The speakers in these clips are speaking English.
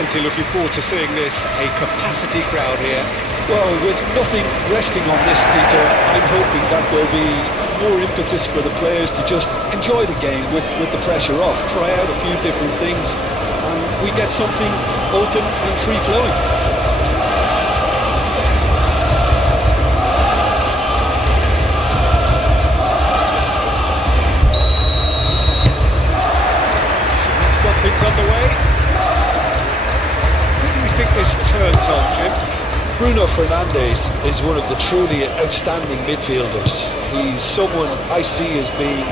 Plenty looking forward to seeing this, a capacity crowd here. Well, with nothing resting on this, Peter, I'm hoping that there'll be more impetus for the players to just enjoy the game with the pressure off, try out a few different things, and we get something open and free-flowing. So that's got things underway. Who do you think this turns on, Jim? Bruno Fernandes is one of the truly outstanding midfielders. He's someone I see as being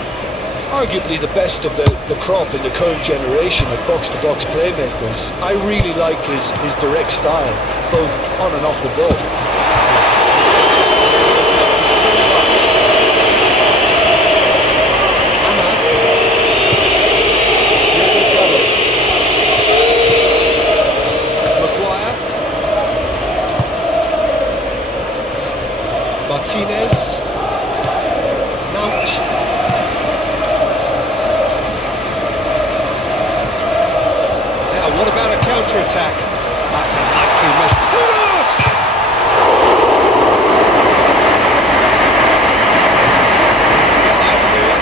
arguably the best of the crop in the current generation of box-to-box playmakers. I really like his direct style, both on and off the ball. Martinez, Mount, now what about a counter-attack? That's a nicely measured Kudus! Out clear.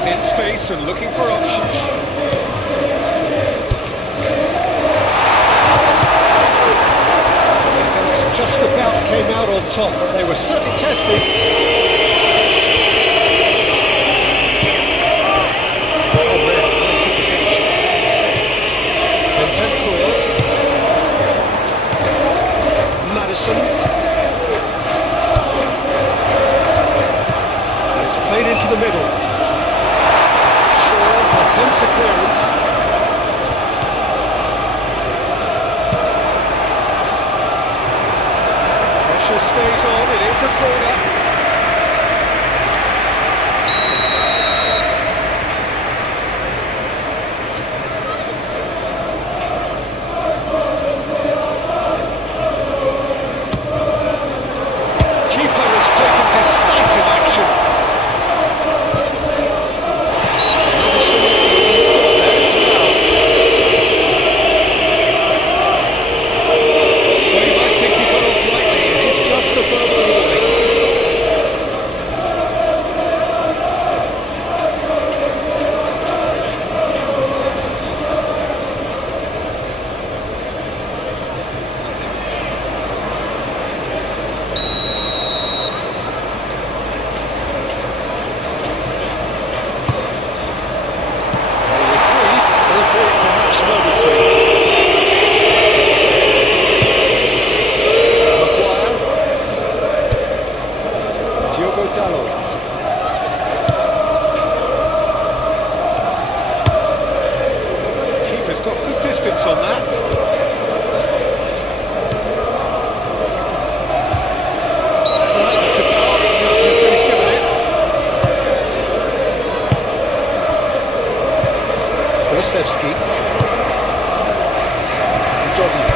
In space and looking for options. Defence just about came out on top, but they were certainly tested. Oh man, nice interception. Bentancur. Maddison. And it's played into the middle. Attempts a clearance. Pressure stays on, it is a corner. Keeper has taken decisive action. Diogo Dalot. Keeper's got good distance on that. Right, it's a foul. Referee's given it. Kulusevski. Udogie.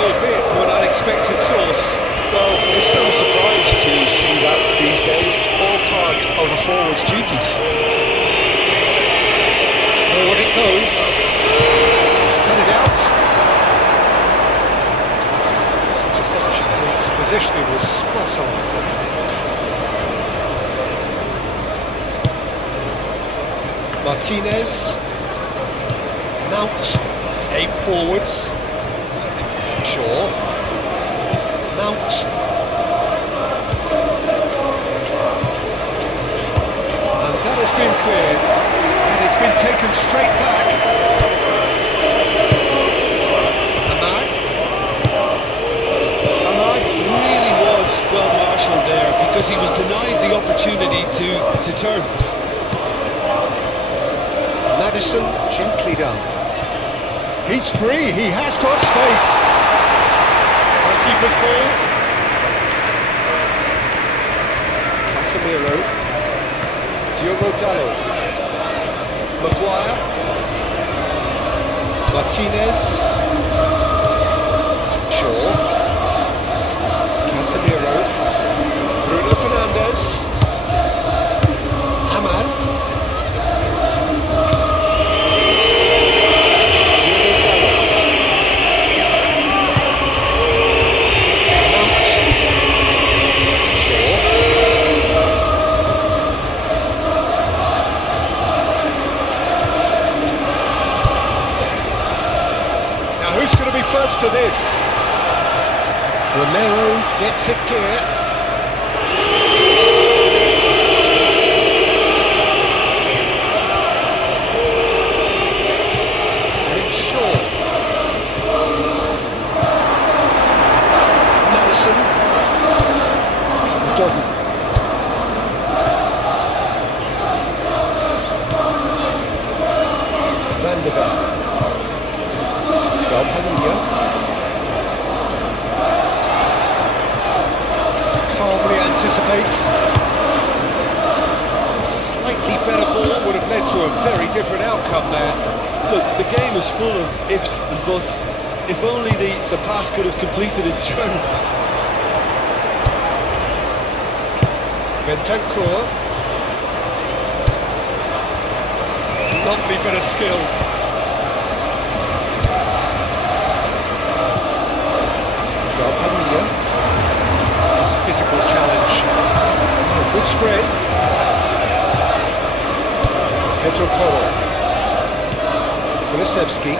Albeit from an unexpected source. Well, it's no surprise to see that these days, all part of a forward's duties. Forward it goes. He's cut it out. His interception, his positioning was spot on. Martinez. Mount. Aim forwards. Shaw, Mount, and that has been cleared, and it's been taken straight back. Ahmad really was well marshalled there because he was denied the opportunity to turn. Maddison gently done. He's free, he has got space. Keeper's ball. Casemiro. Diogo Dalot. Maguire. Martinez. Shaw. Casemiro. Bruno Fernandes. Ahmad. Who's going to be first to this? Romero gets it clear. And it's Shaw. Madison. Dodden. Van de Beek. Padilla. Calmly anticipates. A slightly better ball would have led to a very different outcome there. Look, the game is full of ifs and buts. If only the pass could have completed its journey. Bentancur. Lovely bit of skill. Padilla. His physical challenge. Oh, good spread. Pedro Porro. Kulusevski.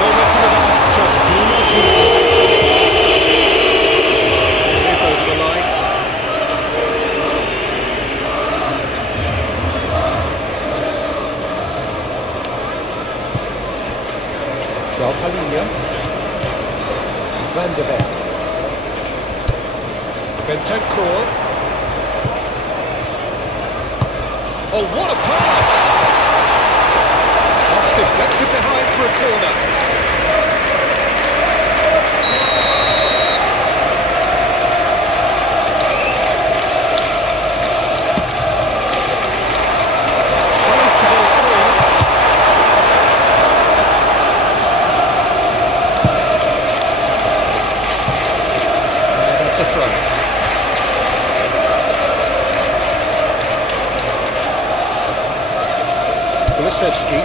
No messing about, just bludgeon. It is over the line. João Palhinha. Van de Beek. Bentancur. Oh, what a pass! Cross deflected behind for a corner. Tries to go through. That's a throw. Kulusevski.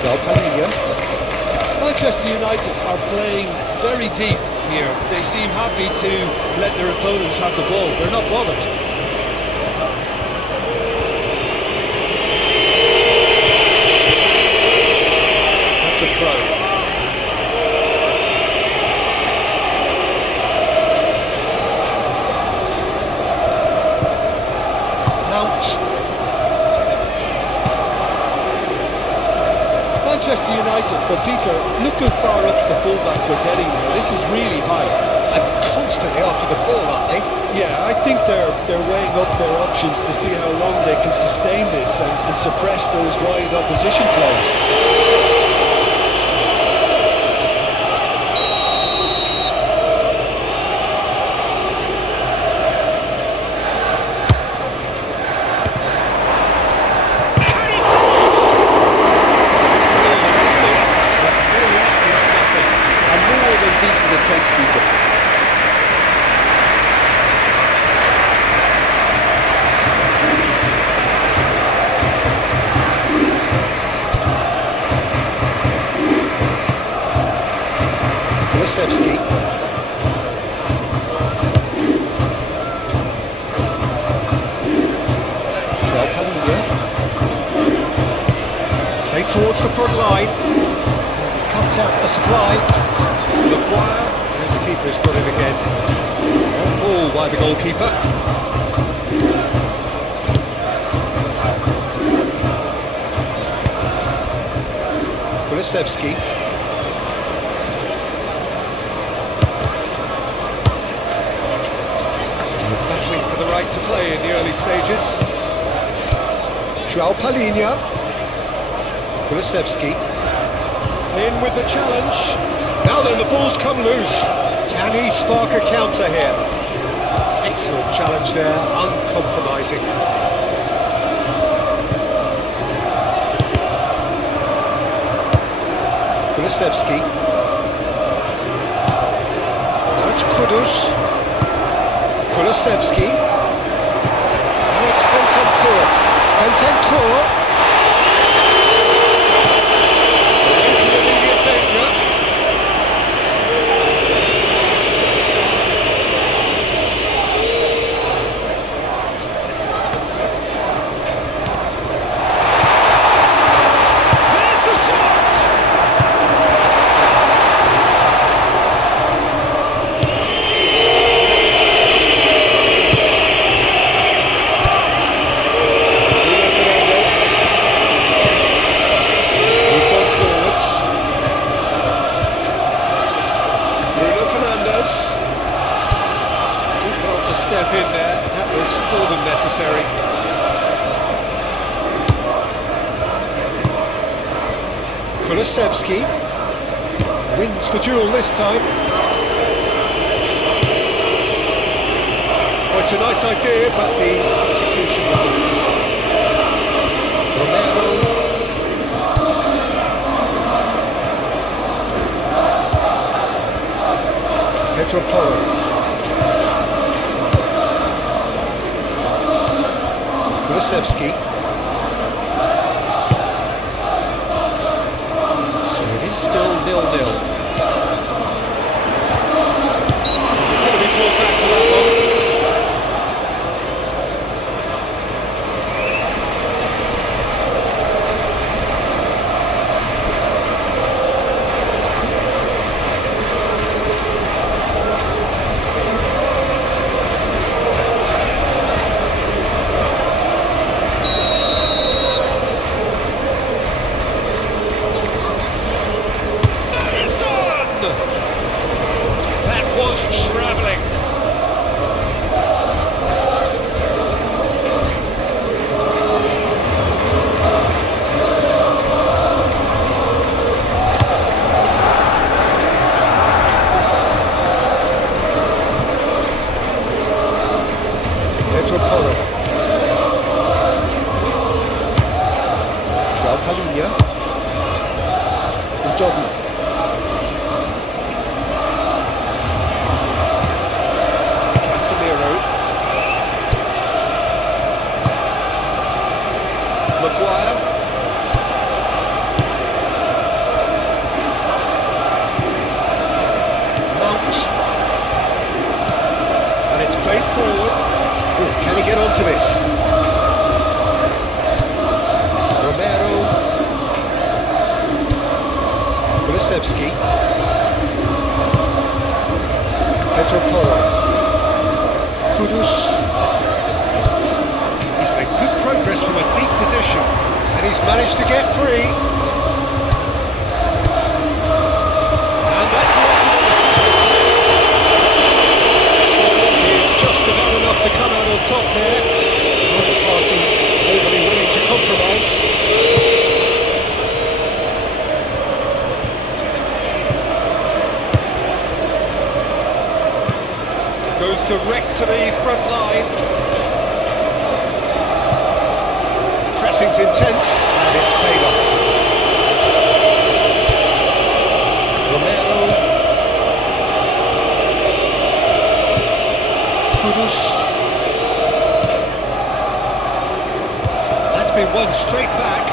João Palhinha. Manchester United are playing very deep here. They seem happy to let their opponents have the ball. They're not bothered. That's a throw. Manchester United, but Peter, look how far up the fullbacks are getting now. This is really high. And constantly after the ball, aren't they? Yeah, I think they're weighing up their options to see how long they can sustain this and suppress those wide opposition players. Kulusevski. João Palhinha. Play towards the front line. And it cuts out the supply. Maguire, and the keeper's got it again. On ball by the goalkeeper. Kulusevski. Battling for the right to play in the early stages. João Palhinha. Kulusevski. In with the challenge. Now then, the ball's come loose. Can he spark a counter here? Excellent challenge there, uncompromising. Kulusevski. Now it's Kudus. Kulusevski. Now it's Bentancur. Bentancur. Into the immediate danger. Step in there, that was more than necessary. Kulusevski wins the duel this time. Well, it's a nice idea, but the execution was lacking. Romero. Pedro Porro. Kulusevski. So it is still 0-0. It's going to be brought back to that one. That was travelling. Pedro Porro. João Palhinha. Udogie. Maguire. Mount. And it's played forward. Ooh, can he get onto this? Romero. Kulusevski. Pedro Porro. Kudus. Good progress from a deep position, and he's managed to get free. And that's not just about enough to come out on top there. Neither party overly willing to compromise. Goes direct to the front line. Pressing's intense, and it's paid off. Romero. Kudus. That's been won straight back.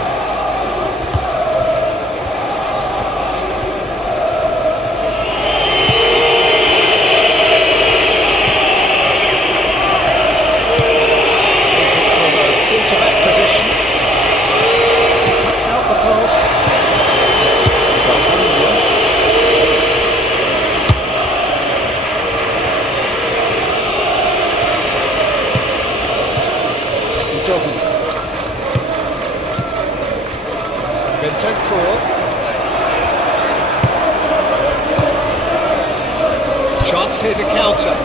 From a quarterback position. Cuts out the pass. Udogie. Bentancur. Chance here to counter.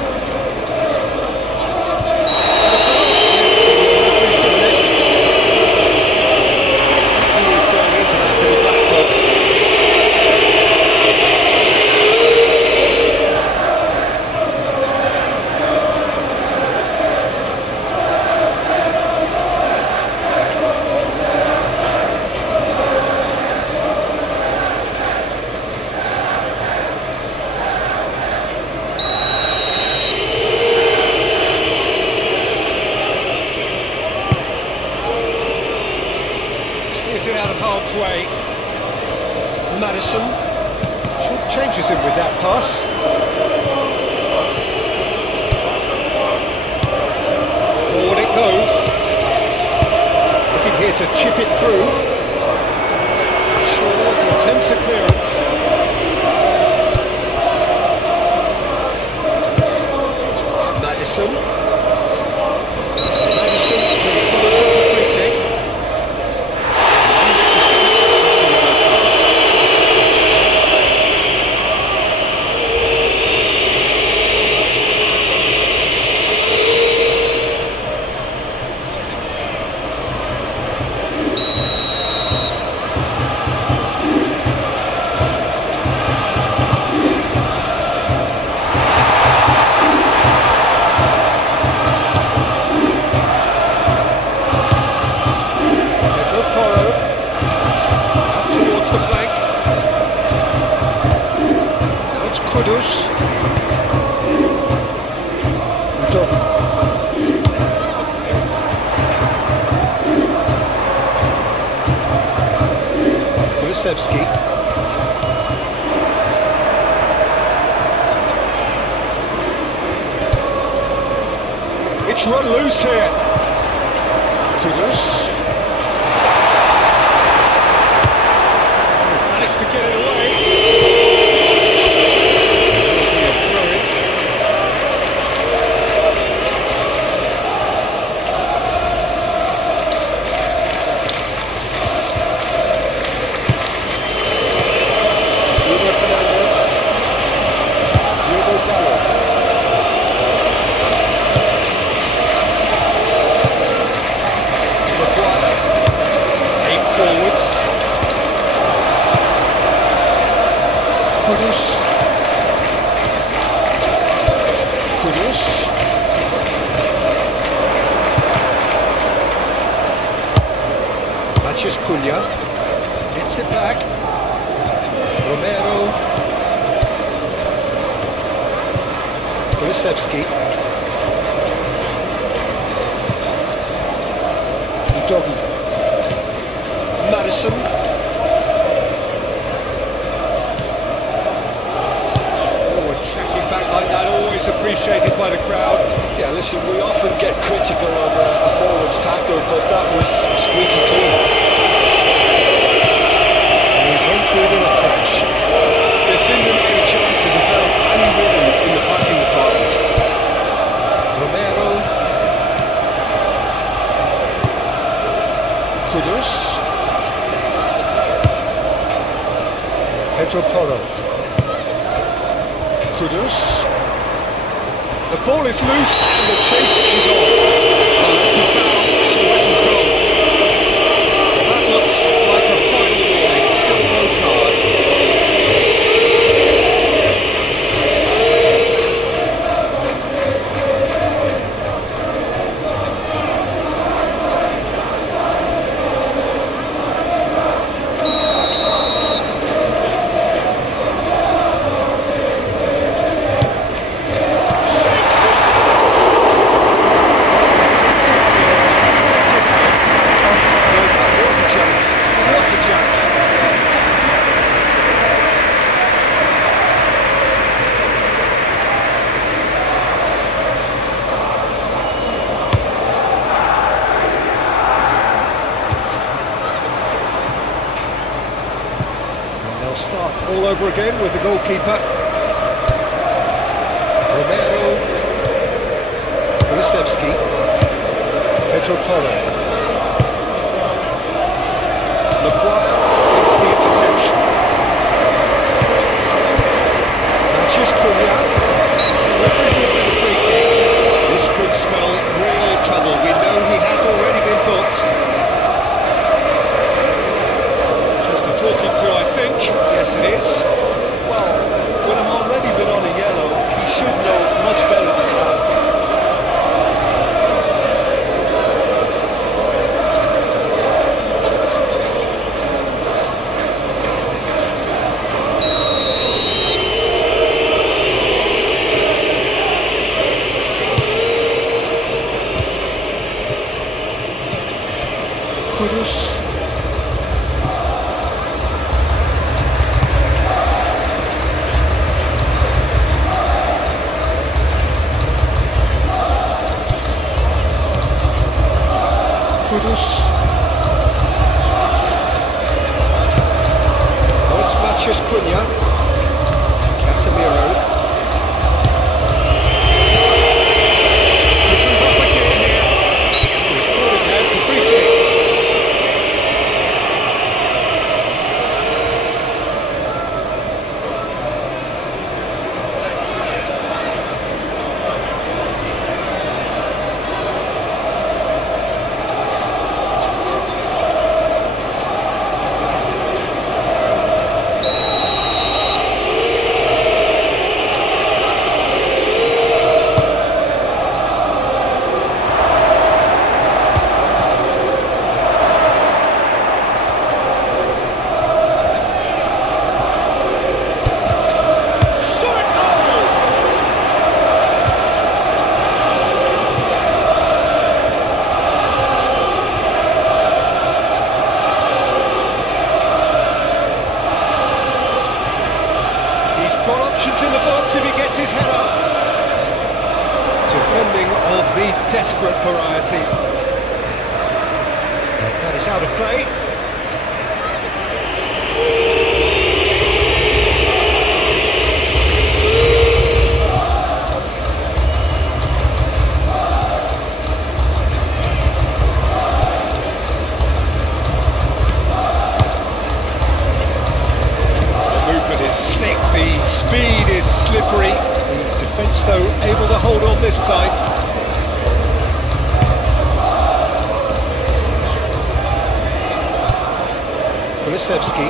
way. Maddison changes him with that pass. Forward it goes. Looking here to chip it through. Shaw attempts a clearance. Maddison has got himself a free kick. Kudus. Kulusevski. It's run loose here. Kudus. Managed to get it away. Kudus. Mathias Cunha gets it back. Romero. Kulusevski. Udogie. Maddison. Tracking back like that, always appreciated by the crowd. Yeah, listen, we often get critical of a forward's tackle, but that was squeaky clean. And he's onto it in a flash. They've been given a chance to develop any rhythm in the passing department. Romero. Kudus. Pedro Porro. Kudus. The ball is loose and the chase is on. Oh, that's a foul. The whistle's gone. That looks like a final warning. Still no card. Start all over again with the goalkeeper. Romero. Kulusevski. Pedro Porro. Maguire gets the interception. Mathias Cunha. Referee's offering a free kick. This could spell real trouble. We know he has already been booked. Talking to, I think. Yes, it is. Well, with him already been on a yellow, he should know much better than that. Kudus. desperate variety. That is out of play. The speed is slippery. The defence, though, able to hold on this time. Kulusevski,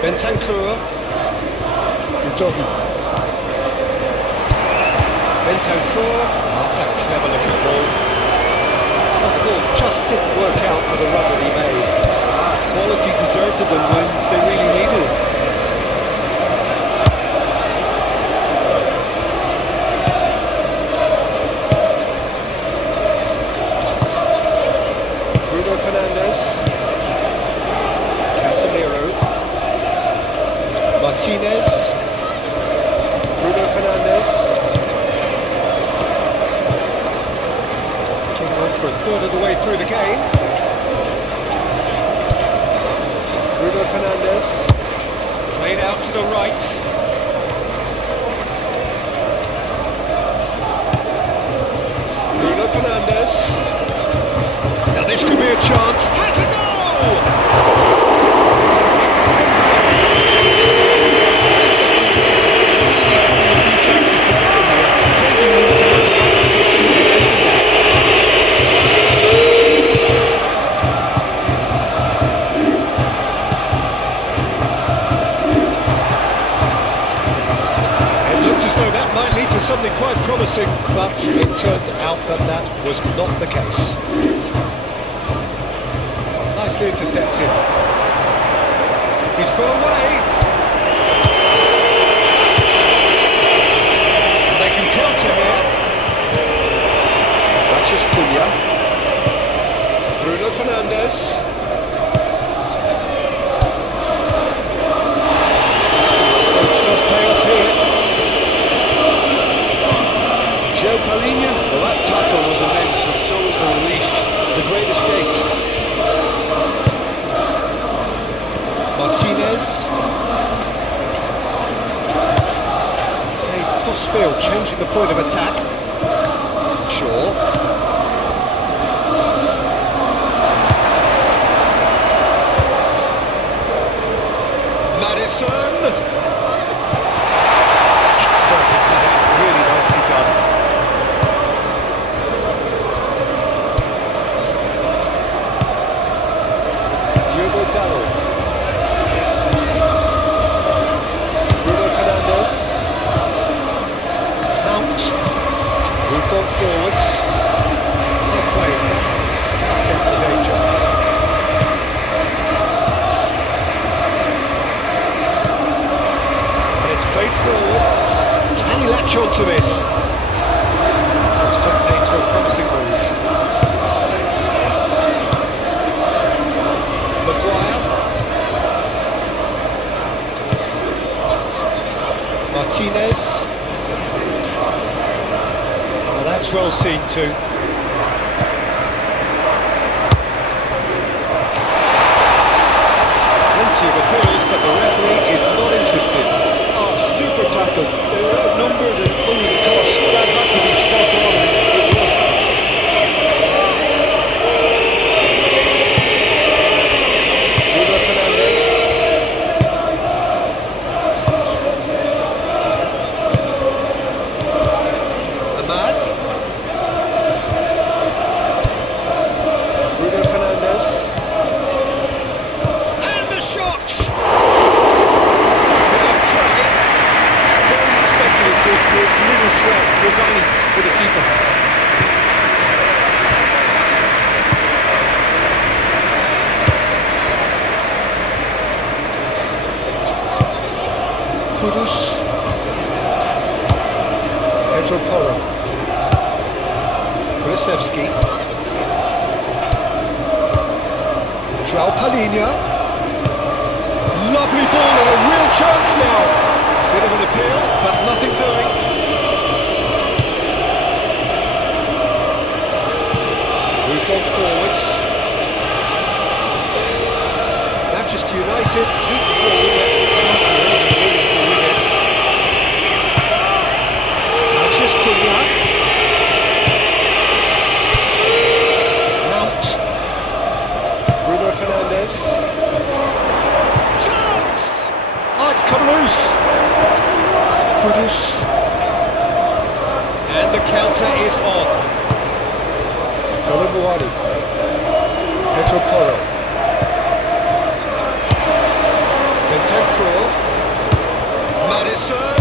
Bentancur, Udogie. Bentancur, that's a clever little ball. Well, the ball just didn't work out for the run that he made. Quality deserted them when they really needed it. Bruno Fernandes, Casemiro, Martinez, Bruno Fernandes, getting on for a third of the way through the game. Bruno Fernandes, played out to the right. Bruno Fernandes. Now this could be a chance. Has a goal! Chances to get in there, taking one command of such good momentum there. It looked as though that might lead to something quite promising, but it turned out that that was not the case. Nicely intercepted. He's got away. They can counter here. That's Cunha. Bruno Fernandes. Approach does pay off here. João Palhinha. Well, that tackle was immense, and so was the relief. The great escape. Martinez. A crossfield changing the point of attack. Shaw. Maddison. Expertly cut out, really nicely done. Diogo Dalot. Moved on forwards. Well played, snapped out the danger. And it's played forward. Can he latch on to this? It's turned into a promising move. Maguire. Martinez. That's well seen too. Plenty of appeals, but the referee is not interested. Oh, super tackle. They were outnumbered and under the cosh. That had to be spot on. It was. Bruno Fernandes. Little threat, Rivani for the keeper. Kudus. Pedro Porro. Kulusevski. João Palhinha. Lovely ball and a real chance now. Bit of an appeal, but nothing doing. Kudus. And the counter is on. Koulibaly. Pedro Porro. Bentancur. Maddison.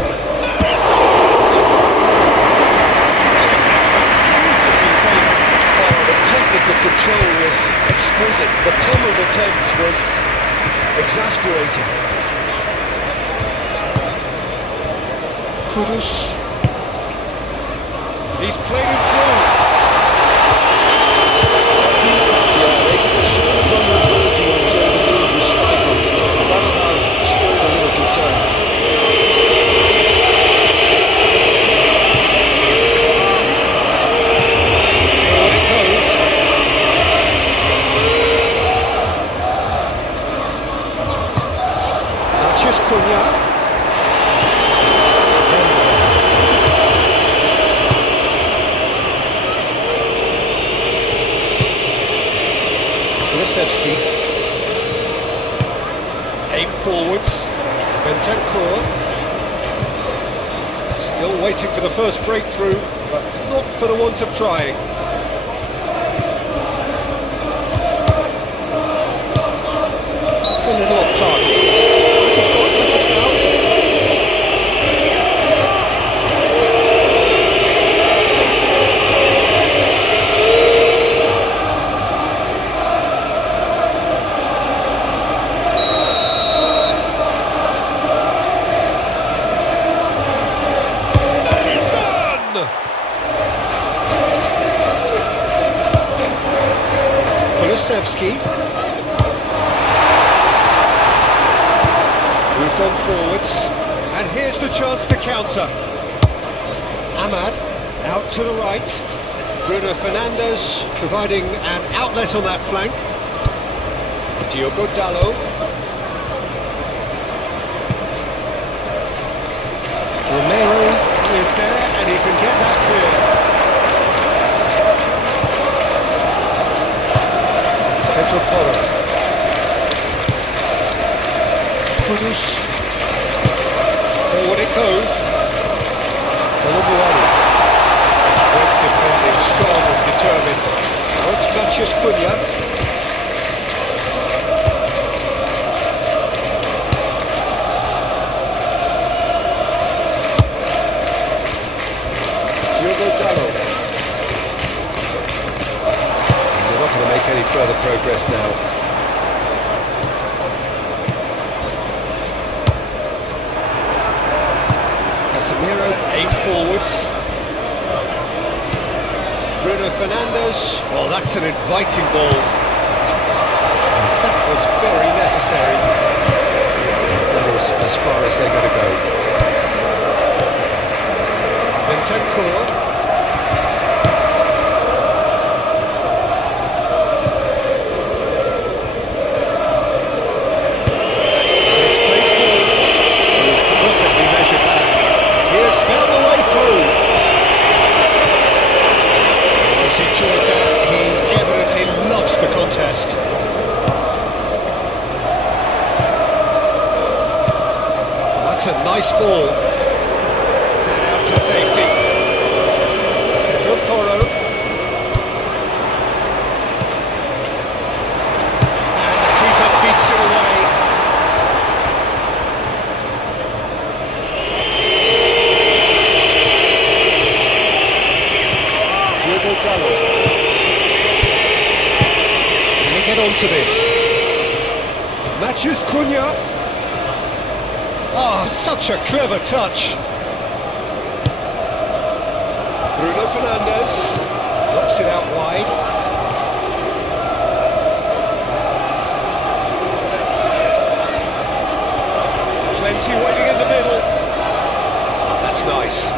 The technical control was exquisite. The pummeled attempt was exasperating. Kudus. He's played it through. Martinez, they showed vulnerability until the move was stifled. That'll have stirred a little concern. Forward it goes. Matheus Cunha. Kulusevski. Aim forwards. Bentancur. Still waiting for the first breakthrough, but not for the want of trying. That's a little off target. That's a foul. Kulusevski. Moved on forwards. And here's the chance to counter. Ahmad out to the right. Bruno Fernandes providing an outlet on that flank. Diogo Dalot. Romero is there and he can get that clear. Pedro Porro. Kudus. Forward it goes. Koulibaly. Great defending, strong and determined. Now it's Matheus Cunha. Diogo Dalot. They're not going to make any further progress now. Casemiro, aim forwards. Bruno Fernandes. Oh, that's an inviting ball. That was very necessary. That is as far as they're going to go. Bentancur. It's played forward. Perfectly measured back. He has found the way through. He's enjoyed that. He evidently loves the contest. That's a nice ball. And out to safety. Pedro Porro. And the keeper beats it away. Diogo Dalot. Can he get onto this? Matheus Cunha. Ah, such a clever touch. Bruno Fernandes knocks it out wide. Plenty waiting in the middle. Ah, that's nice.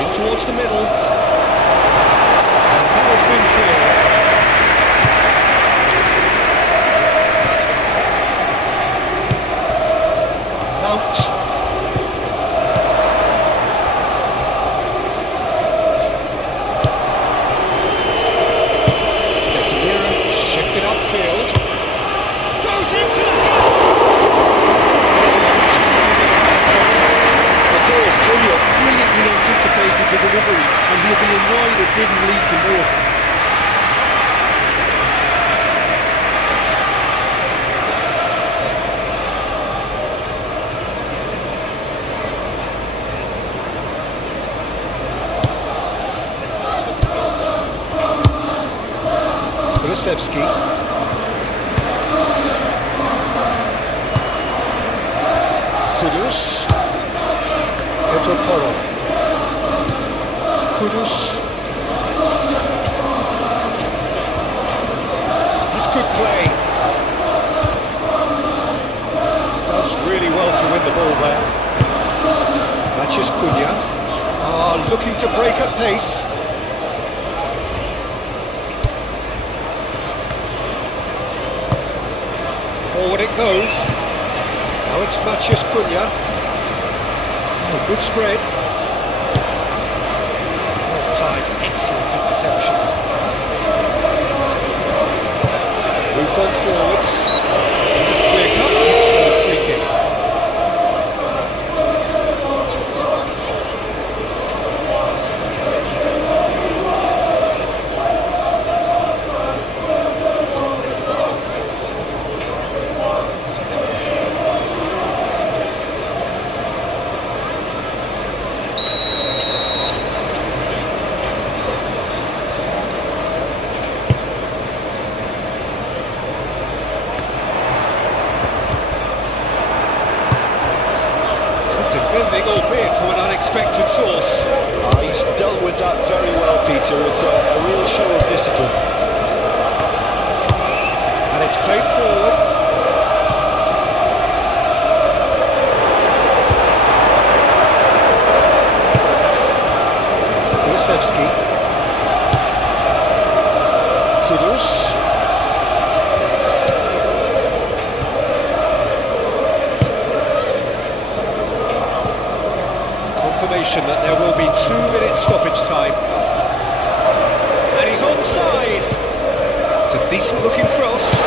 In towards the middle. And that has been clear. Mount. Casemiro shifted upfield. Goes into the he'll be annoyed it didn't lead to more. Kulusevski. Kudus. Pedro Porro. Kudus. That's good play. Does really well to win the ball there. Matheus Cunha. Looking to break at pace. Forward it goes. Now it's Matheus Cunha. Good spread. Well timed, excellent interception. Moved on forwards. That's clear cut. It's a free kick. Defending, albeit from an unexpected source. He's dealt with that very well, Peter. It's a real show of discipline. And it's played forward. Kulusevski. Kudus. Confirmation that there will be 2 minutes stoppage time. And he's onside. It's a decent looking cross.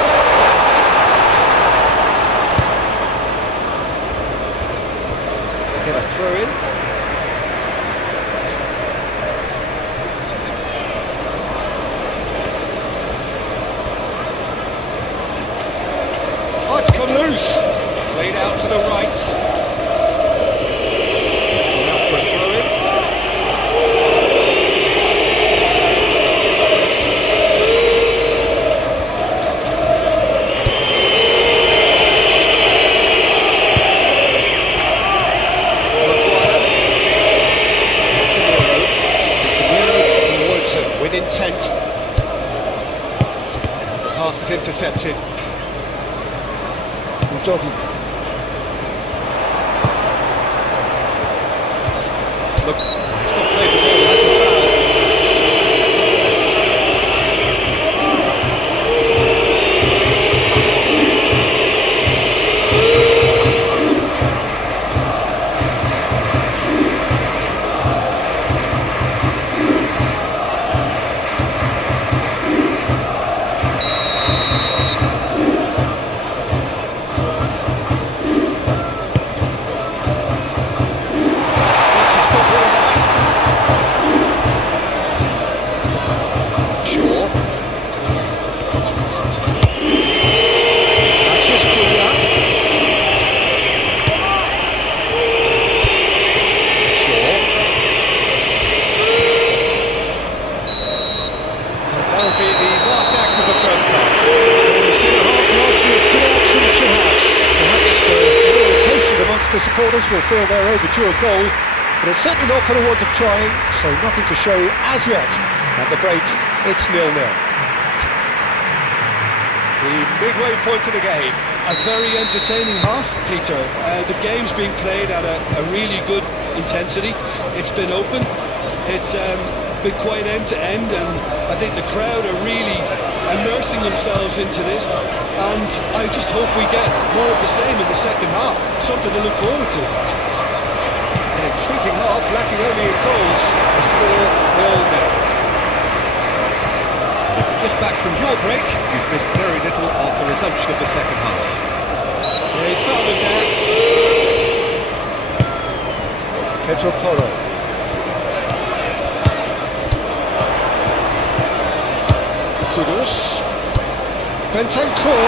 Get a throw in. Oh, it's come loose. Played out to the right. Intent. The pass is intercepted. Udogi. Look, he's not played the ball, that's a foul. The supporters will feel their overdue a goal, but it's certainly not for the want of trying, so nothing to show as yet. At the break, it's 0-0. The midway point of the game. A very entertaining half, Peter. The game's being played at a really good intensity. It's been open. It's been quite end to end, and I think the crowd are really immersing themselves into this, and I just hope we get more of the same in the second half. Something to look forward to. An intriguing half, lacking only in goals. The score 0-0. If you're just back from your break, you've missed very little of the resumption of the second half. Yeah, he's fouled him there. Pedro Porro. Kudus. Bentancur.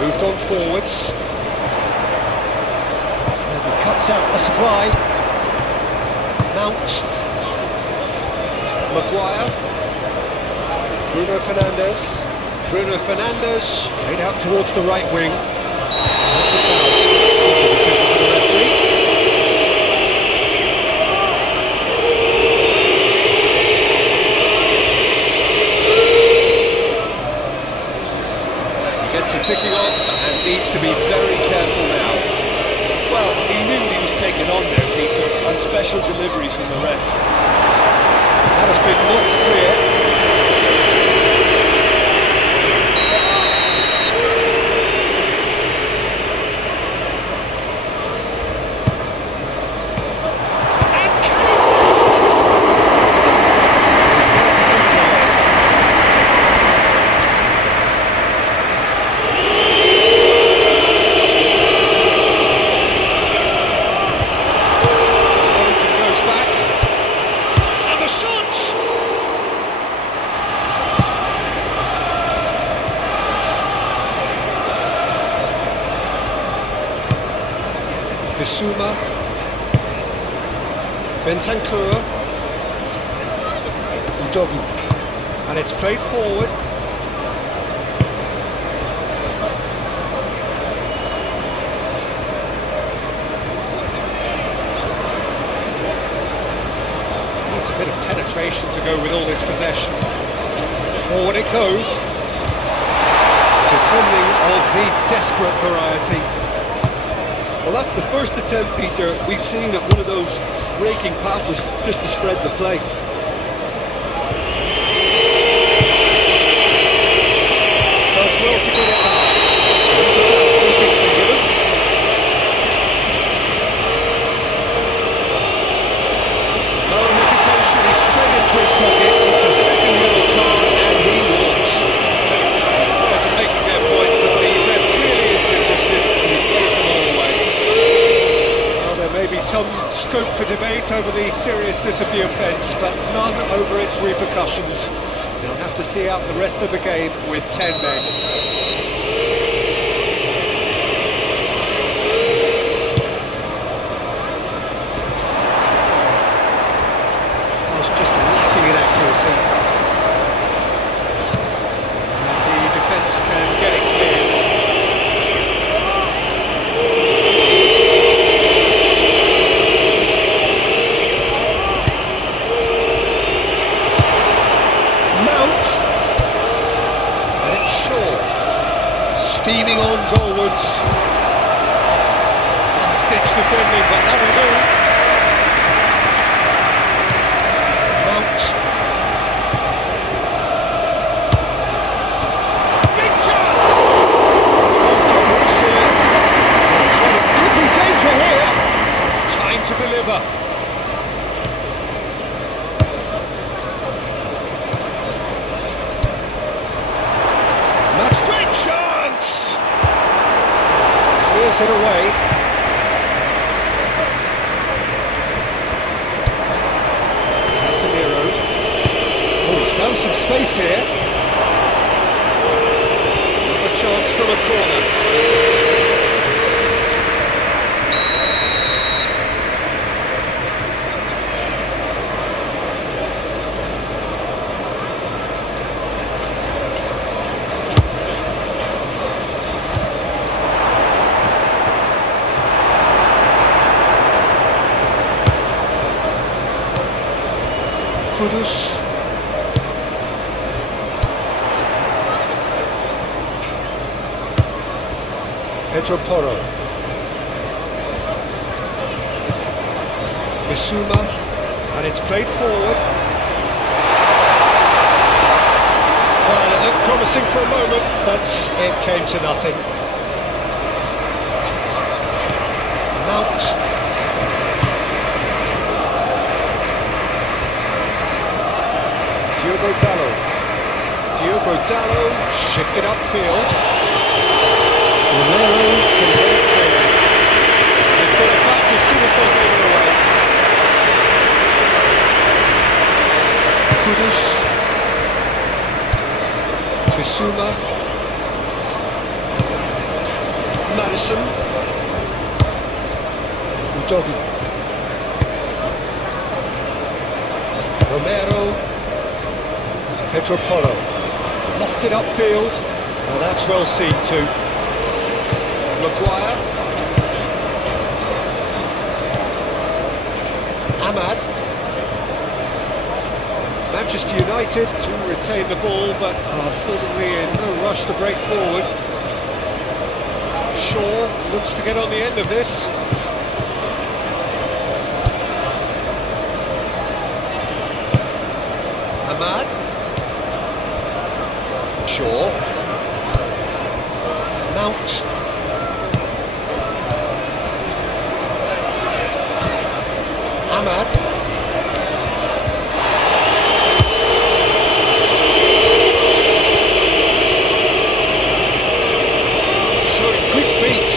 Moved on forwards. And he cuts out the supply. Mount. Maguire. Bruno Fernandes. Bruno Fernandes. Played out towards the right wing. That's a foul. Simple decision for the referee. Gets him ticking off and needs to be very careful now. Well, he knew he was taken on there, Peter, and special delivery from the ref. That has been knocked clear. And can he finish it? He's there to keep going. Swainson goes back. And the shot! Bissouma. Bentancur. Udogie. And it's played forward. Needs a bit of penetration to go with all this possession. Forward it goes. Defending of the desperate variety. Well, that's the first attempt, Peter, we've seen at one of those raking passes just to spread the play. Does well to get it back. There's a foul. Free kick's been given. No hesitation, he's straight into his pocket. It's a second yellow card and he walks. Players are making their point, but the ref clearly isn't interested. He's waved them all away. Well, there may be some scope for debate over the seriousness of the offence, but none over its repercussions. They'll have to see out the rest of the game with 10 men. Was just lacking in accuracy. And the defence can get it clear. Mount! And it's Shaw. Steaming on goalwards. Last-ditch defending, but that'll do. Mount. Big chance! Goals come loose here. Could be danger here. Time to deliver. That's great chance! Clears it away. Casemiro. Oh, he's found some space here. Another chance from a corner. Kudus. Pedro Porro. Bissouma. And it's played forward. Well, it looked promising for a moment, but it came to nothing. Mount. Diogo Dalot. Diogo Dalot shifted upfield. Romero can get it clear. They put it back as soon as they gave it away. Kudus. Bissouma. Maddison. Udogi. Romero. Pedro Porro. Lofted upfield. Well, that's well seen too. Maguire. Ahmad. Manchester United to retain the ball, but are seemingly in no rush to break forward. Shaw looks to get on the end of this. Ahmad. Shaw. Mount. Ahmad. Showing good feet.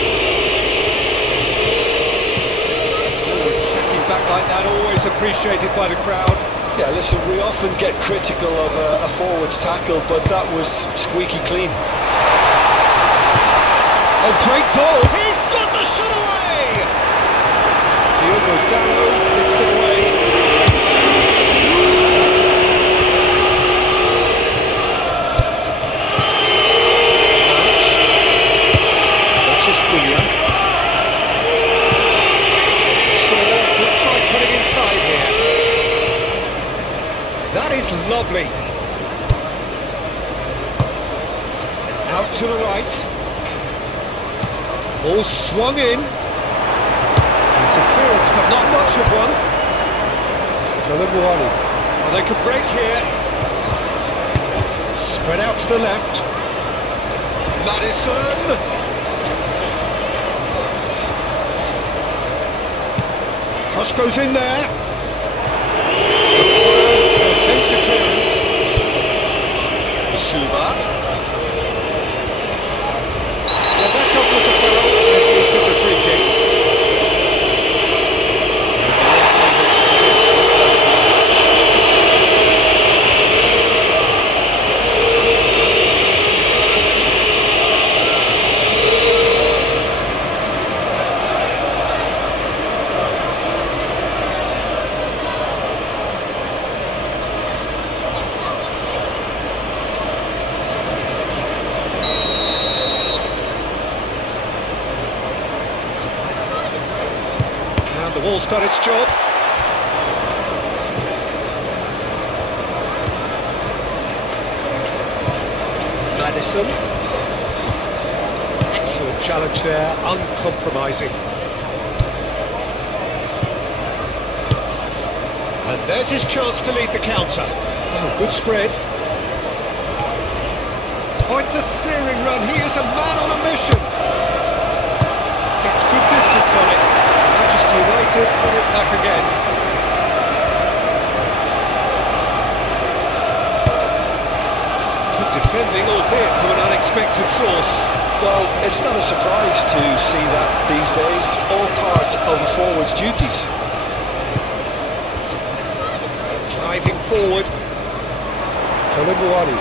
Forward tracking back like that, always appreciated by the crowd. Yeah, listen, we often get critical of a forward's tackle, but that was squeaky clean. Oh, great ball! He's got the shot away! Diogo Dalot gets it away. Mount. That's his Cunha. Shaw will try putting inside here. That is lovely. Out to the right. Ball swung in. It's a clearance, but not much of one. Koulibaly. Well, they could break here. Spread out to the left. Maddison. Cross goes in there. Takes a clearance. Bissouma. Well, that does look a foul. Referee's got the free kick. The ball's done its job. Maddison. Excellent challenge there, uncompromising. And there's his chance to lead the counter. Oh, good spread. Oh, it's a searing run. He is a man on a mission. Gets good distance on it. Manchester United win it back again. Good defending, albeit from an unexpected source. Well, it's not a surprise to see that these days, all part of a forward's duties. Driving forward. Koulibaly.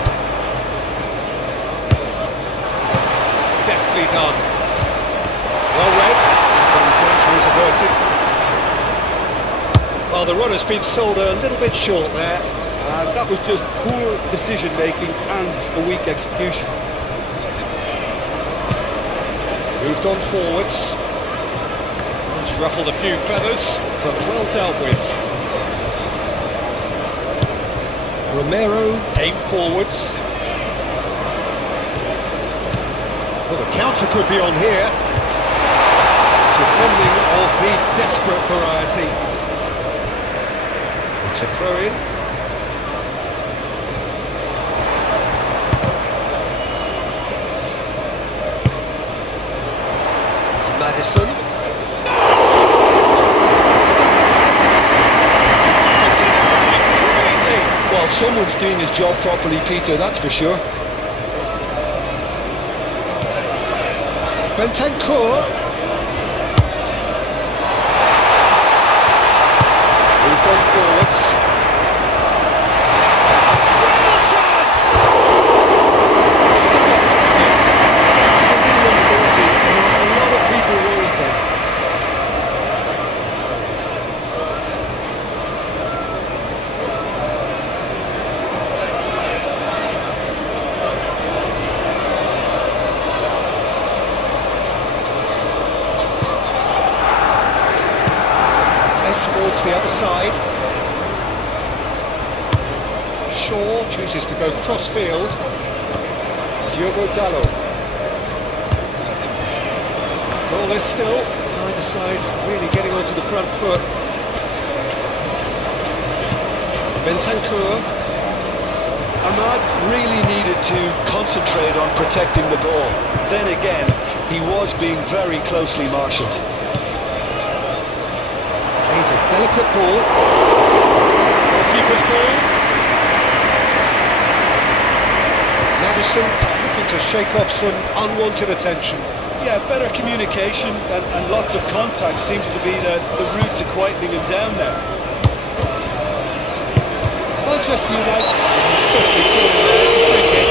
Deftly done. Well read. Danger is averted. Well, the run has been sold a little bit short there. And that was just poor decision making and a weak execution. Moved on forwards. It's ruffled a few feathers, but well dealt with. Romero aimed forwards. Well, the counter could be on here. Defending of the desperate variety. It's a throw-in. Maddison. Well, Well, someone's doing his job properly, Peter, that's for sure. Bentancur. Moved on forwards. Real chance! That's a little unfortunate. He had a lot of people worried then. Towards the other side. Shaw chooses to go cross-field. Diogo Dalot. Goal is still. Neither side really getting onto the front foot. Bentancur. Ahmad really needed to concentrate on protecting the ball. Then again, he was being very closely marshalled. Plays a delicate ball. Keeper's ball. Maddison looking to shake off some unwanted attention. Yeah, better communication and lots of contact seems to be the route to quietening him down now. Manchester United Certainly calling there as a free kick.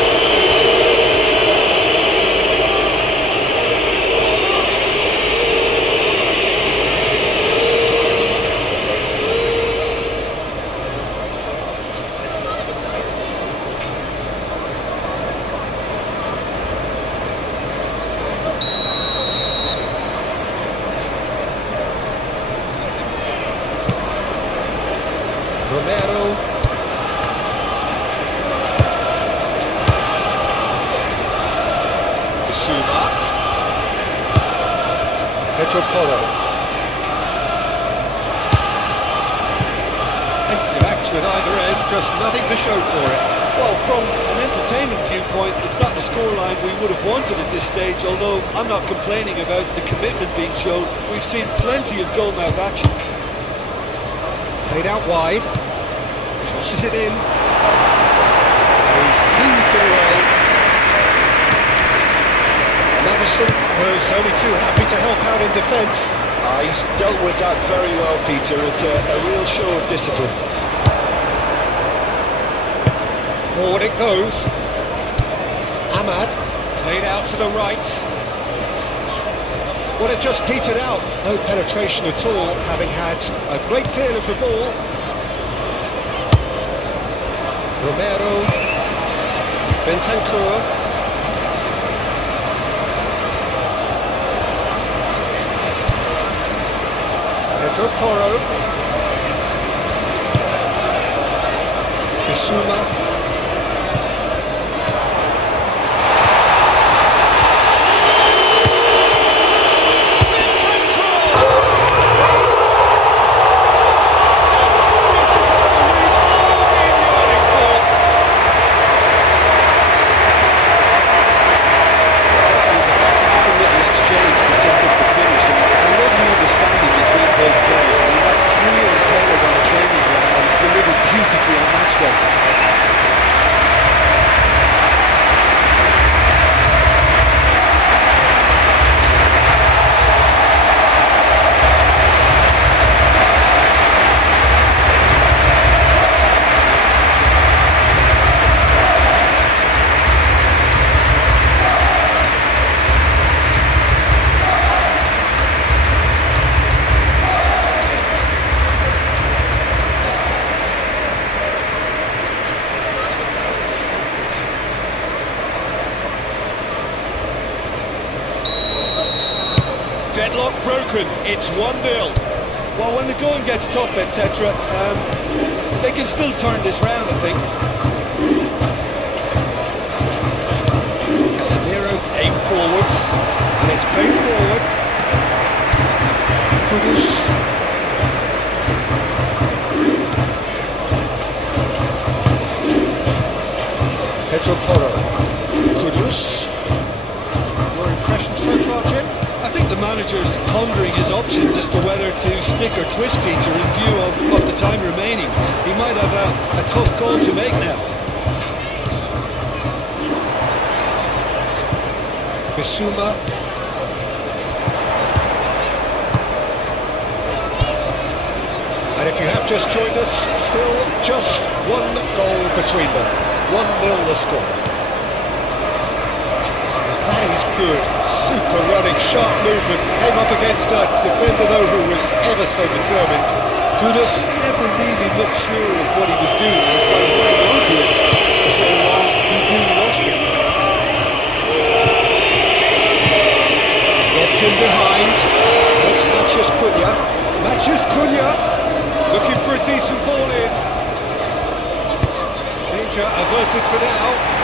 Romero. Bissouma. Pedro Porro. Plenty of action at either end, just nothing to show for it. Well, from an entertainment viewpoint, it's not the scoreline we would have wanted at this stage, although I'm not complaining about the commitment being shown. We've seen plenty of goalmouth action. Played out wide. Crosses it in. He's heaved away. Maddison was only too happy to help out in defence. He's dealt with that very well, Peter. It's a real show of discipline. Forward it goes. Ahmad played out to the right. Well, it just petered out. No penetration at all, having had a great deal of the ball. Romero. Bentancur. Pedro Porro. Bissouma. Deadlock broken, it's 1-0. Well, when the going gets tough, etc., they can still turn this round, I think. Casemiro aim forwards, and it's played forward. Kudus. Pedro Porro. Kudus. Your impression so far, Jim? I think the manager's pondering his options as to whether to stick or twist Peter in view of the time remaining. He might have a tough call to make now. Bissouma. And if you have just joined us, still just one goal between them. 1-0 the score. That is good. Super running, sharp movement. Came up against a defender though who was ever so determined. Kudus never really looked sure of what he was doing, and by holding on to it for so long, he really lost it. Locked in behind. It's Matheus Cunha. Matheus Cunha looking for a decent ball in. Danger averted for now.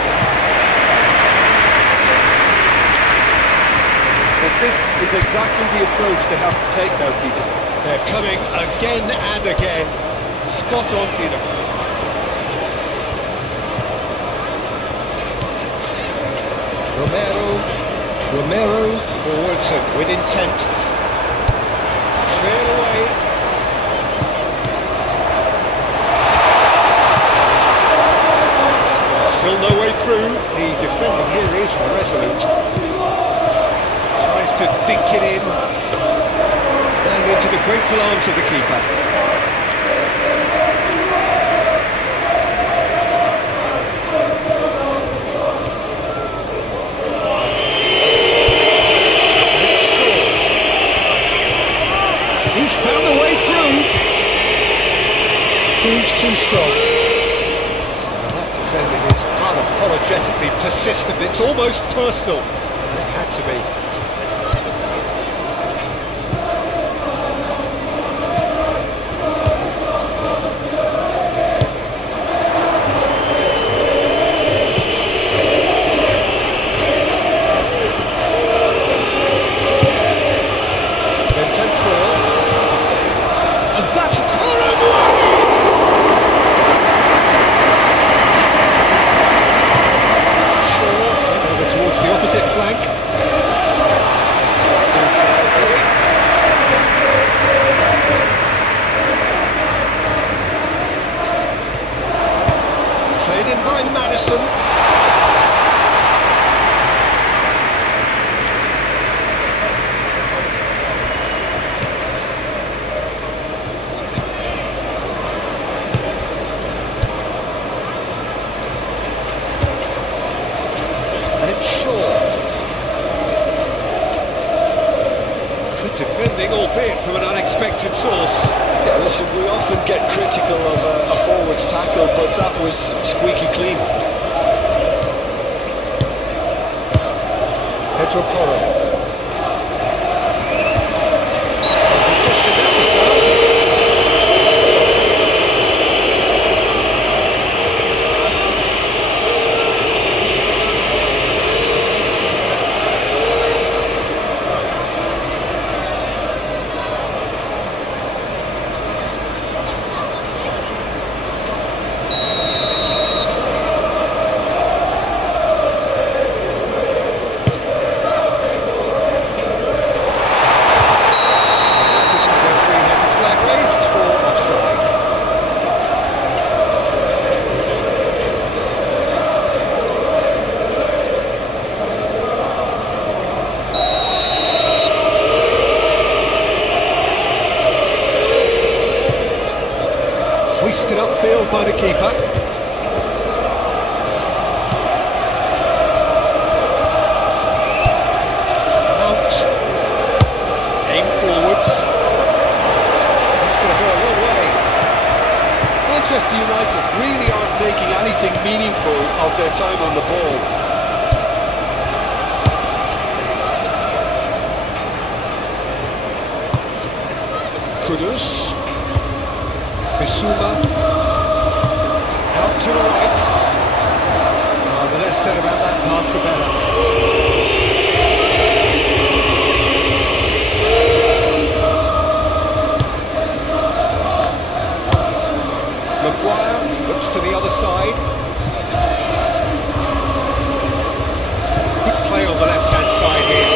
But this is exactly the approach they have to take now, Peter. They're coming again and again. Spot on, Peter. Romero forwards and with intent. Cleared away. Still no way through. The defending here is resolute. Tries to dink it in. And into the grateful arms of the keeper. He's found a way through. Proves too strong. That defending is unapologetically persistent. It's almost personal. And it had to be. By Maddison. And it's Shaw. Good defending, albeit from an unexpected source. Yeah, listen, we often get critical of a forward's tackle, but that was squeaky clean. Pedro Porro. Hoisted upfield by the keeper. Out. Aim forwards. He's going to go a long way. Manchester United really aren't making anything meaningful of their time on the ball. Kudus. Bissouma. Out to the right. Oh, the less said about that pass, the better. Maguire looks to the other side. Good play on the left-hand side here.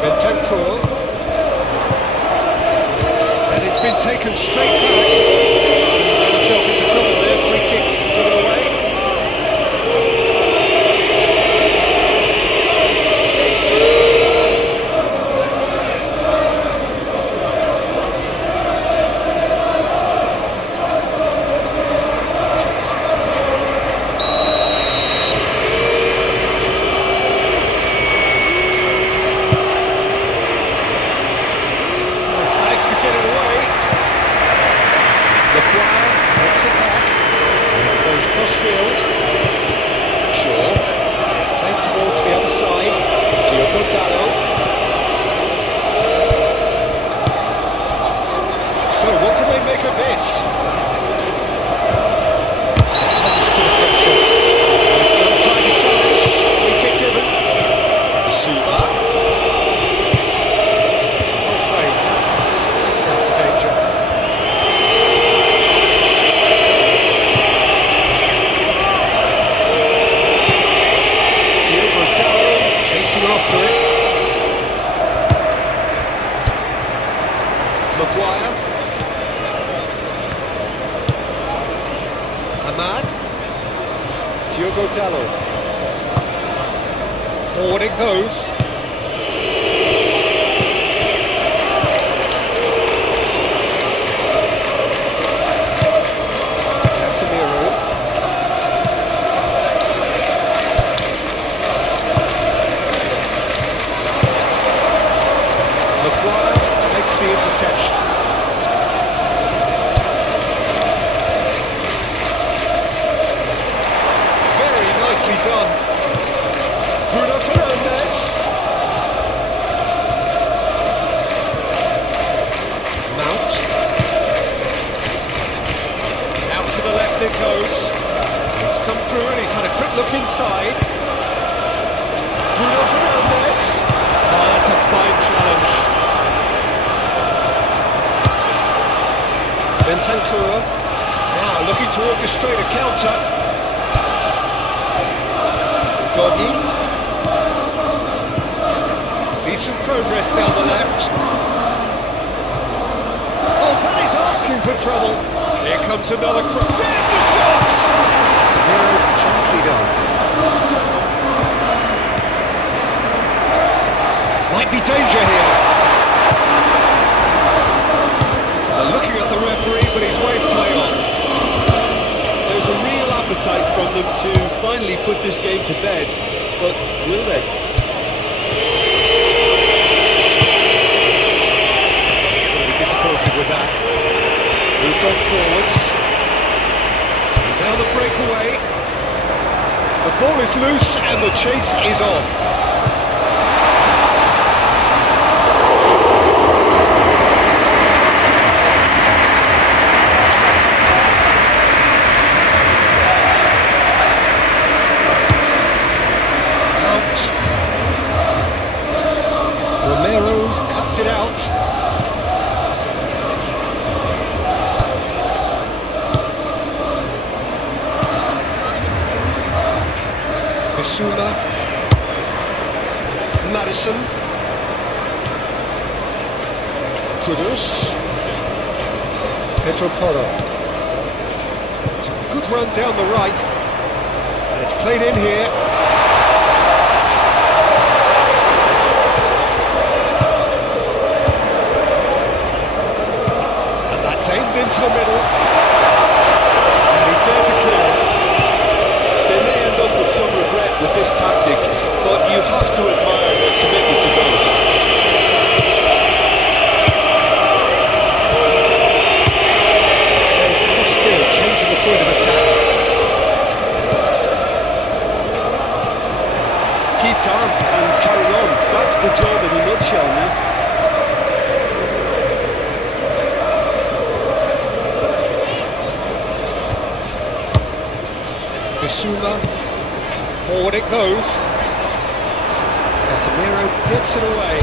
Bentancur. And it's been taken straight back. Got himself into trouble there, free kick given away. Maguire. Ahmad. Diogo Dalot. Forward it goes. Casemiro. Maguire makes the interception. Very nicely done. Bruno Fernandes. Mount. Out to the left it goes. It's come through and he's had a quick look inside. Bruno Fernandes. Oh, that's a fine challenge. Bentancur now looking to orchestrate a counter. Doggy. Decent progress down the left. Oh, that is asking for trouble. Here comes another cross. There's the shot! Severo gently done. Might be danger here. They're looking at the referee, but he's waved play on. There's a real appetite from them to finally put this game to bed, but will they? Going to be disappointed with that. Moved on forwards. And now the breakaway. The ball is loose and the chase is on. Romero cuts it out. Bissouma. Madison. Kudus. Pedro Porro. It's a good run down the right. And it's played in here. Aimed into the middle, and he's there to kill. They may end up with some regret with this tactic, but you have to admire their commitment to goals. Still changing the point of attack. Keep calm and carry on. That's the job in a nutshell now. Bissouma, forward it goes. Casemiro gets it away.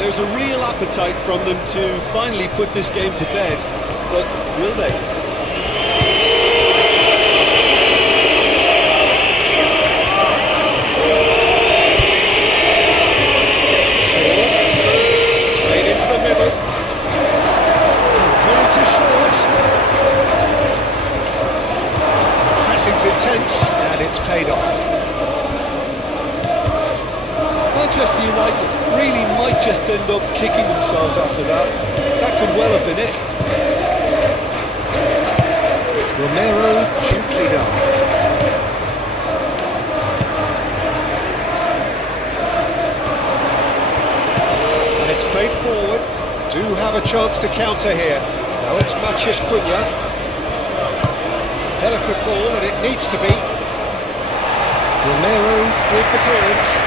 There's a real appetite from them to finally put this game to bed, but will they? Shaw, played into the middle. Clearance is short. Pressing's intense, and it's paid off. Manchester United really might just end up kicking themselves after that. That could well have been it. Romero gently done. And it's played forward. Do have a chance to counter here. Now it's Matheus Cunha. Delicate ball, and it needs to be. Romero with the clearance.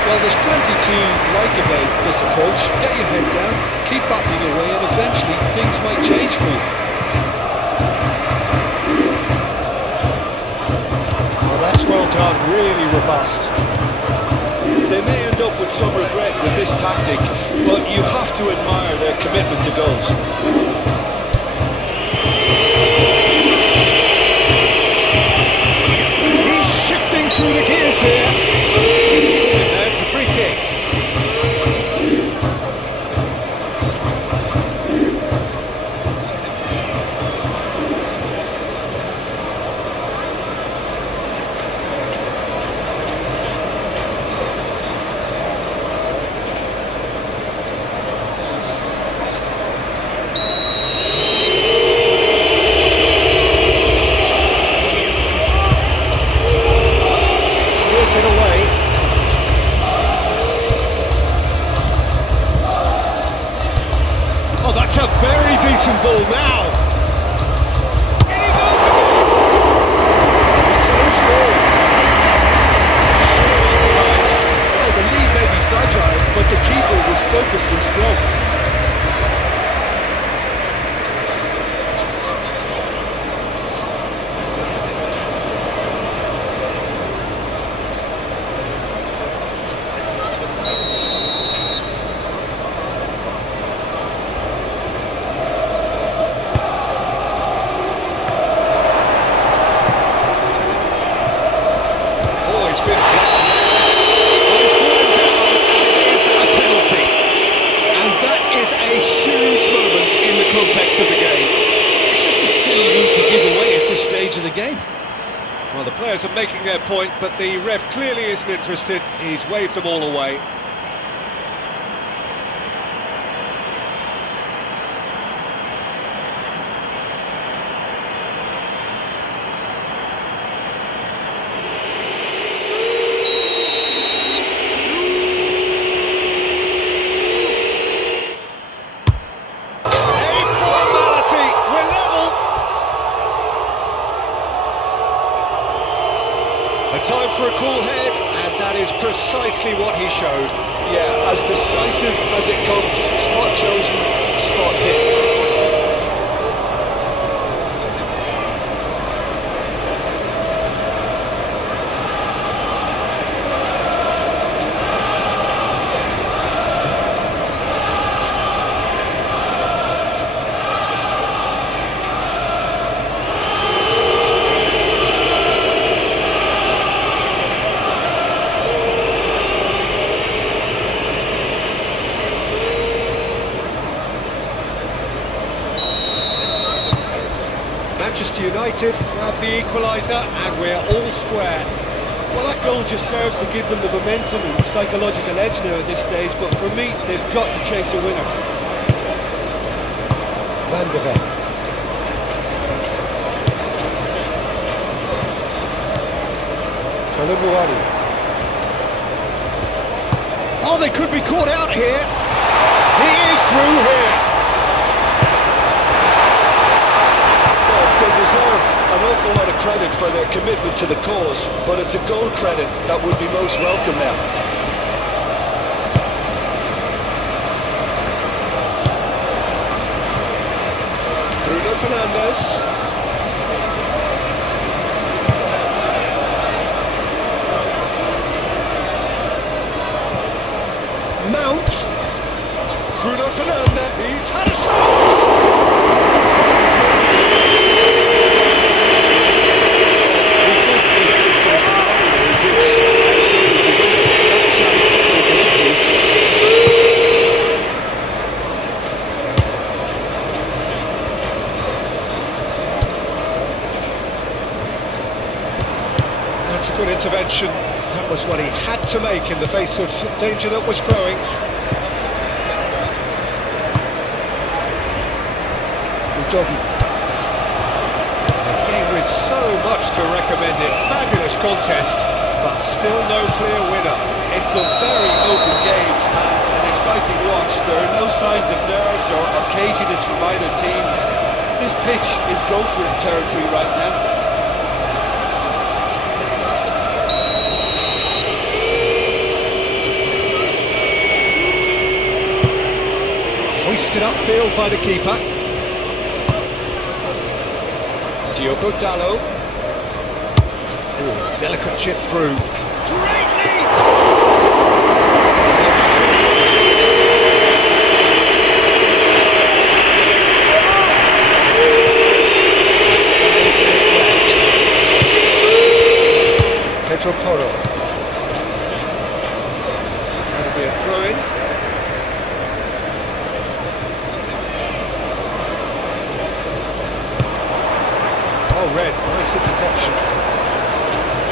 Well, there's plenty to like about this approach. Get your head down, keep battling away, and eventually things might change for you. Oh, that's well done, really robust. They may end up with some regret with this tactic, but you have to admire their commitment to goals. He's shifting through the gears here. It's a free kick. Clears it away. Oh, that's a very decent ball now. In he goes again. It's a loose ball. Well, the lead may be fragile, but the keeper was focused and strong. Oh, he's been flat. Oh, he's fallen down, and it is a penalty. And that is a huge moment in the context of the game. It's just a silly route to give away at this stage of the game. Well, the players are making their point, but the ref clearly isn't interested. He's waved them all away. A time for a cool head, and that is precisely what he showed. Yeah, as decisive as it comes. Spot chosen, spot hit. Manchester United grab the equaliser, and we're all square. Well, that goal just serves to give them the momentum and psychological edge now at this stage, but for me, they've got to chase a winner. Van de Ven. Koulibaly. Oh, they could be caught out here. He is through here. They deserve an awful lot of credit for their commitment to the cause, but it's a goal credit that would be most welcome now. Bruno Fernandes. Mount. Good intervention. That was what he had to make in the face of danger that was growing. Udogie. A game with so much to recommend it. Fabulous contest, but still no clear winner. It's a very open game and an exciting watch. There are no signs of nerves or caginess from either team. This pitch is go-for-it territory right now. Hoisted upfield by the keeper. Diogo Dalot. Ooh, delicate chip through. Great lead! Pedro Porro. That'll be a throw-in. Oh, Red, nice interception.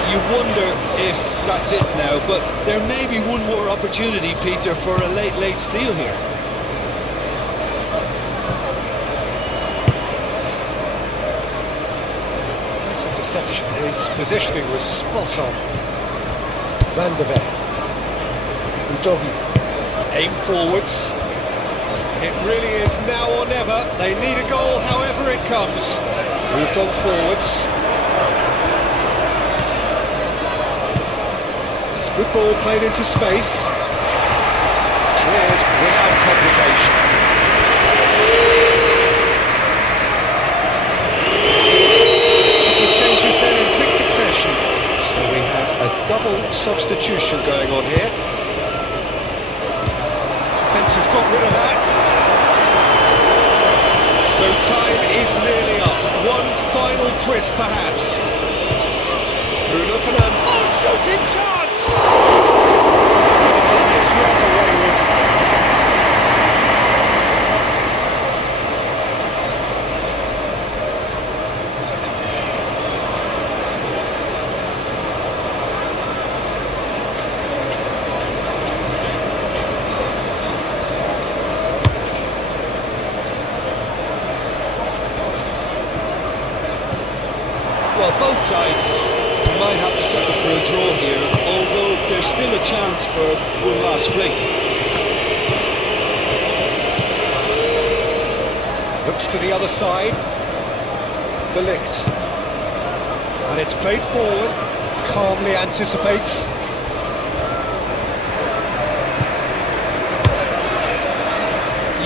You wonder if that's it now, but there may be one more opportunity, Peter, for a late steal here. Nice interception. His positioning was spot on. Van der Ven. Udogie. Aim forwards. It really is now or never. They need a goal however it comes. Moved on forwards. It's a good ball played into space. Cleared without complication. Couple of changes then in quick succession. So we have a double substitution going on here. Defence has got rid of that. So time is nearly up. One final twist, perhaps. Bruno Fernandes. Oh, shooting chance! Oh, it's rather wayward. Well, both sides might have to settle for a draw here, although there's still a chance for one last fling. Looks to the other side. De Ligt. And it's played forward. Calmly anticipates.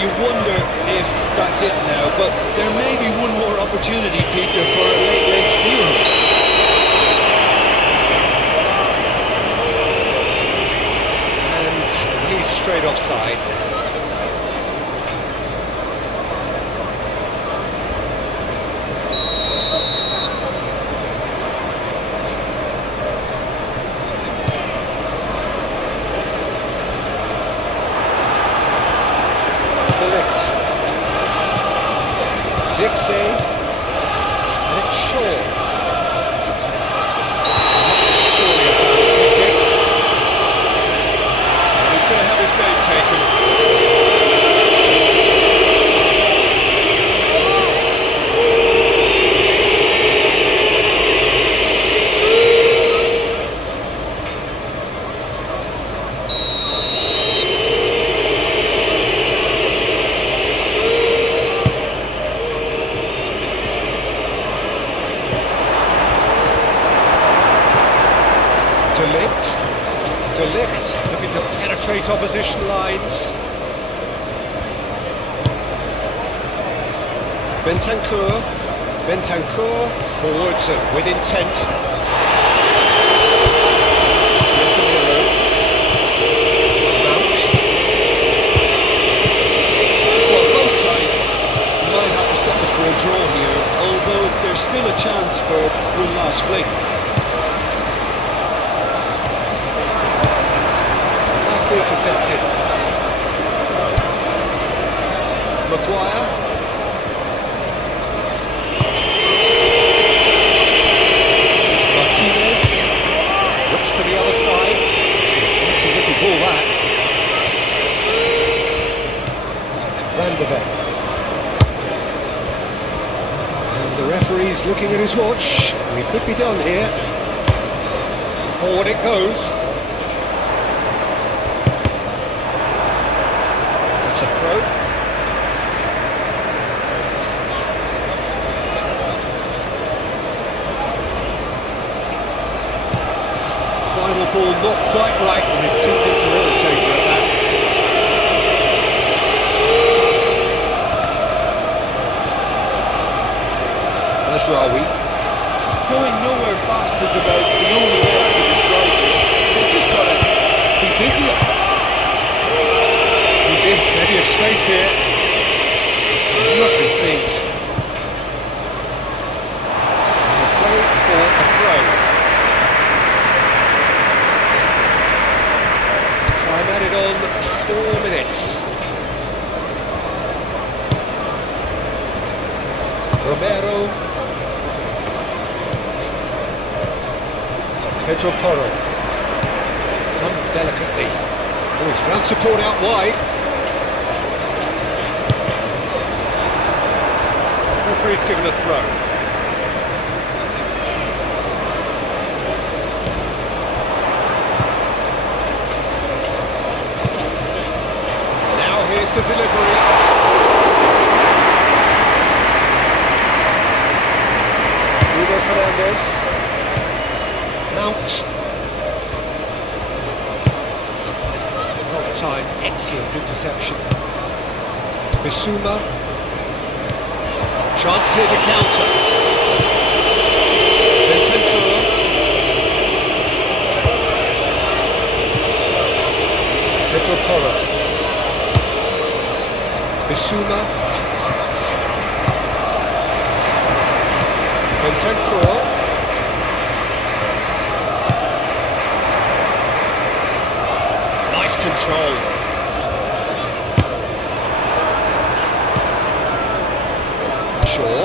You wonder if that's it now, but there may be one more opportunity, Peter, for a late steal. And he's straight offside. De Ligt. Zirkzee. And it's Shaw. That's surely a foul free kick. He's going to have his name taken. De Ligt looking to penetrate opposition lines. Bentancur forwards and with intent. Casemiro. Mount. Well, both sides might have to settle for a draw here, although there's still a chance for one last fling. Intercepted. Maguire. Martinez. de Ven. And the referee's looking at his watch. We could be done here. Forward it goes. That's a throw. Final ball not quite right, and his teammates are irritated at that. Mazraoui. Going nowhere fast is about the only way I can describe this. They've just got to be busier. He's in, plenty of space here. Lovely feet. And the play for a throw. Time added on 4 minutes. Romero. Pedro Porro. Done delicately. Oh, he's found support out wide. Referee's given a throw. Now here's the delivery. Bruno Fernandes. Mount. Not time, excellent interception. Bissouma. Chance here to counter. Bentancur. Pedro Porro. Bissouma. Bentancur. Nice control. Shaw.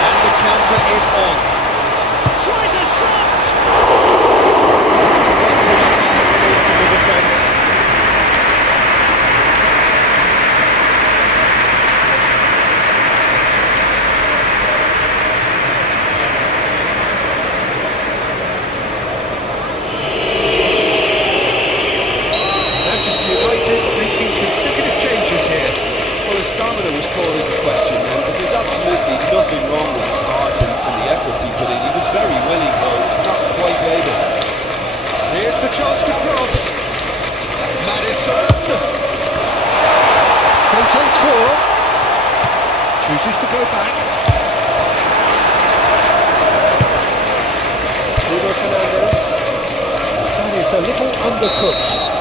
And the counter is on. Tries a shot! Collective sigh of relief to the defence. Manchester United making consecutive changes here. Well, his stamina was called into question now, but there's absolutely nothing wrong with his heart and the efforts he put in. He was very willing, though not quite able. Here's the chance to cross. Maddison. Bentancur. Chooses to go back. Bruno Fernandes. That is a little undercooked.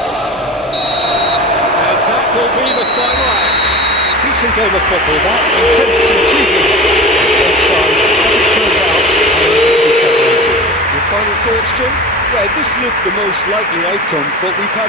And that will be the final act. Decent game of football, that. Intense, intriguing. Both sides, as it turns out, are able to be separated. Your final thoughts, Jim? Yeah, this looked the most likely outcome, but we've had